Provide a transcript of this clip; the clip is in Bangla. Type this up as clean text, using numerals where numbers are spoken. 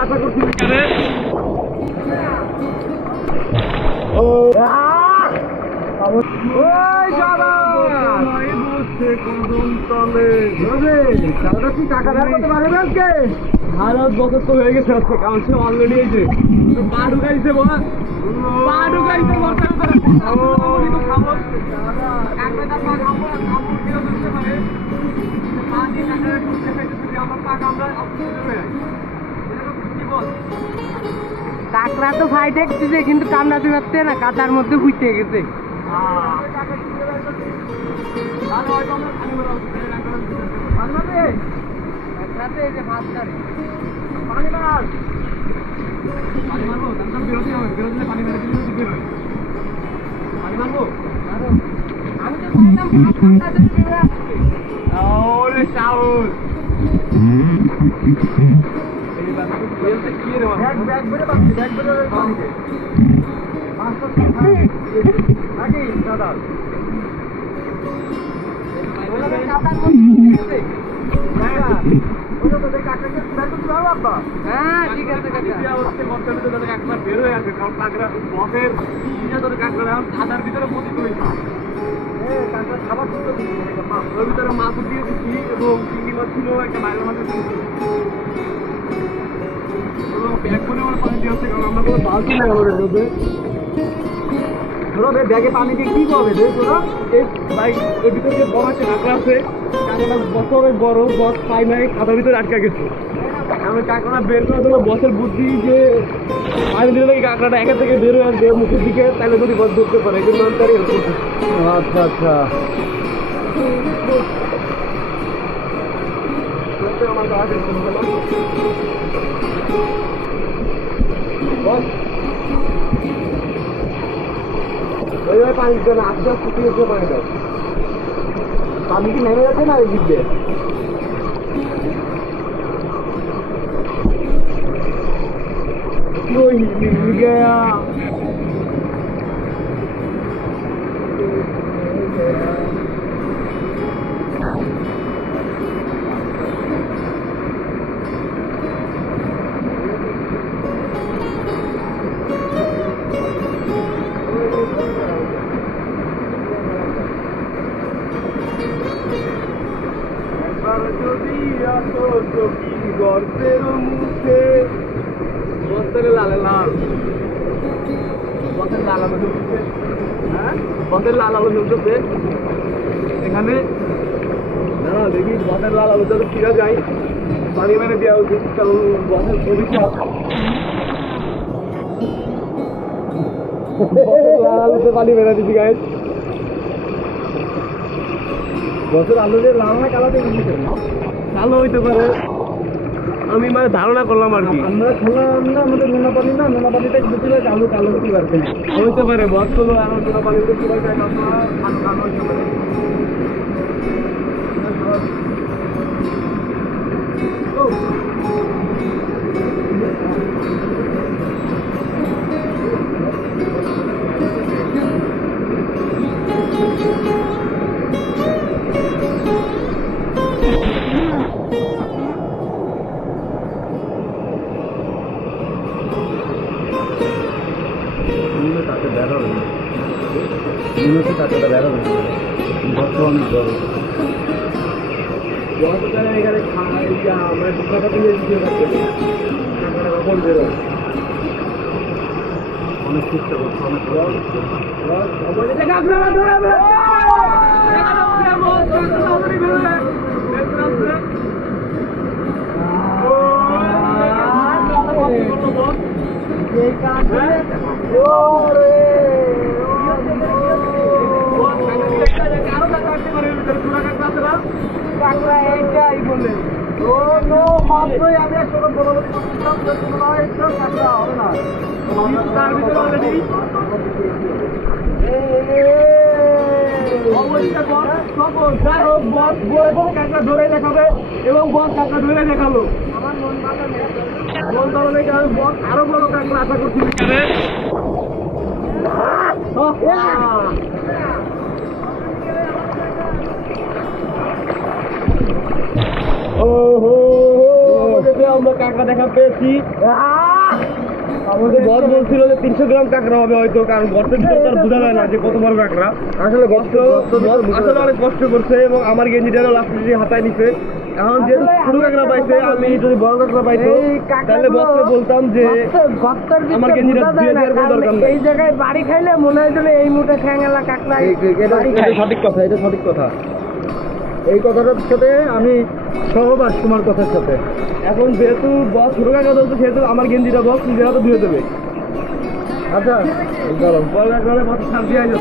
আশা করছি ভারত বছর তো হয়ে গেছে আজকে কাউন্সিল অলরেডি হয়েছে পা ঢুকাইছে পা ঢুকাইছে কাকড়া তো ভাই দেখতেছে কিন্তু কামড়াতে পারছে না, কাদার মধ্যে ফুটে গেছে। খাতার ভিতরে পতিত হয়েছে খাবার ভিতরে মাছ দিয়ে দিচ্ছি এবং চিংড়ি মাছ ছিল একটা বাইরের মাছের ব্যাগ করে আমার পানি দিয়ে আসছে কারণ আমরা কোনো বালতি নেই আমাদের মধ্যে ধরো ব্যাগে পানি দিয়ে কি করবে ভাই এর ভিতরে যে বড় একটা কাঁকড়া আছে কাঁকড়া বছরের বড় বস পাই নাই খাতার ভিতরে আটকা গেছে আমি কাঁকড়া বের করে দেবো বসের বুদ্ধি যে পানি দিলে নাকি কাঁকড়াটা একা থেকে বের হয়ে আসবে মুখের দিকে তাহলে যদি বস ধরতে পারে কিন্তু আমি তারই হেল্প করছি। আচ্ছা আচ্ছা আমার ওইভাবে পানি দিতে না আস্তে আস্তে শুকিয়েছে পানি দাও পানি কি নেমে যাচ্ছে না ওই দিক দিয়ে गया গর্তের মুখে বস্তের লাল লাল বস্তের লাল আলো ঢুকছে হ্যাঁ বস্তের লাল আলো ঢুকছে এখানে না দেখি বস্তের লাল আলো যাতে ফিরা যায় পানি মেরে দেওয়া উচিত কারণ বস্তের ভবিষ্যৎ লাল আলোতে পানি মেরে দিচ্ছি গায়ে বস্তের আলো যে লাল না কালাতে কালো হইতে পারে আমি মানে ধারণা করলাম আর কি আমরা খেলাম না আমাদের নোনা পানি না নোনা পানিটা বেশি হয় কালো কালো হতে পারবে হইতে পারে বস্তুগুলো আর নোনা পানিতে কি হয় কালো কালো হইতে পারে এখানে খাই আমরা টাকা দিয়ে অনেক চেষ্টা করছি এইটাই বলে মাত্রই আমি একটা বড় হবে না তার ভিতরে অলরেডি কাঁকড়া ধরে দেখাবে এবং বস কাঁকড়া ধরে দেখালো আমার মন ভালো লেগে আমি বস আরো বড় কাঁকড়া আশা করছি আমরা কাঁকড়া দেখা পেয়েছি। আমাদের বস বলছিল যে 300 গ্রাম কাঁকড়া হবে হয়তো, কারণ গর্তের ভিতর তো আর বোঝা যায় না যে কত বড় কাঁকড়া। আসলে আসলে অনেক কষ্ট করছে এবং আমার গেঞ্জিটারও লাস্টে হাতায় নিছে। এখন যেহেতু ছোট কাঁকড়া পাইছে, আমি যদি বড় কাঁকড়া পাইতো তাহলে বসকে বলতাম যে আমার গেঞ্জিটা দিয়ে দেওয়ার কোনো দরকার নেই। এই জায়গায় বাড়ি খাইলে মনে হয় যেন এই মুঠে ঠ্যাঙ্গালা কাঁকড়া। এটা সঠিক কথা, এটা সঠিক কথা। এই কথাটার সাথে আমি সহবাস তোমার কথার সাথে। এখন যেহেতু বস ছোট কাঁকড়া ধরছে, সেহেতু আমার গেঞ্জিটা বস নিজের হাতে ধুয়ে দেবে। আচ্ছা, বড় কাঁকড়া বস শান্তি আছে।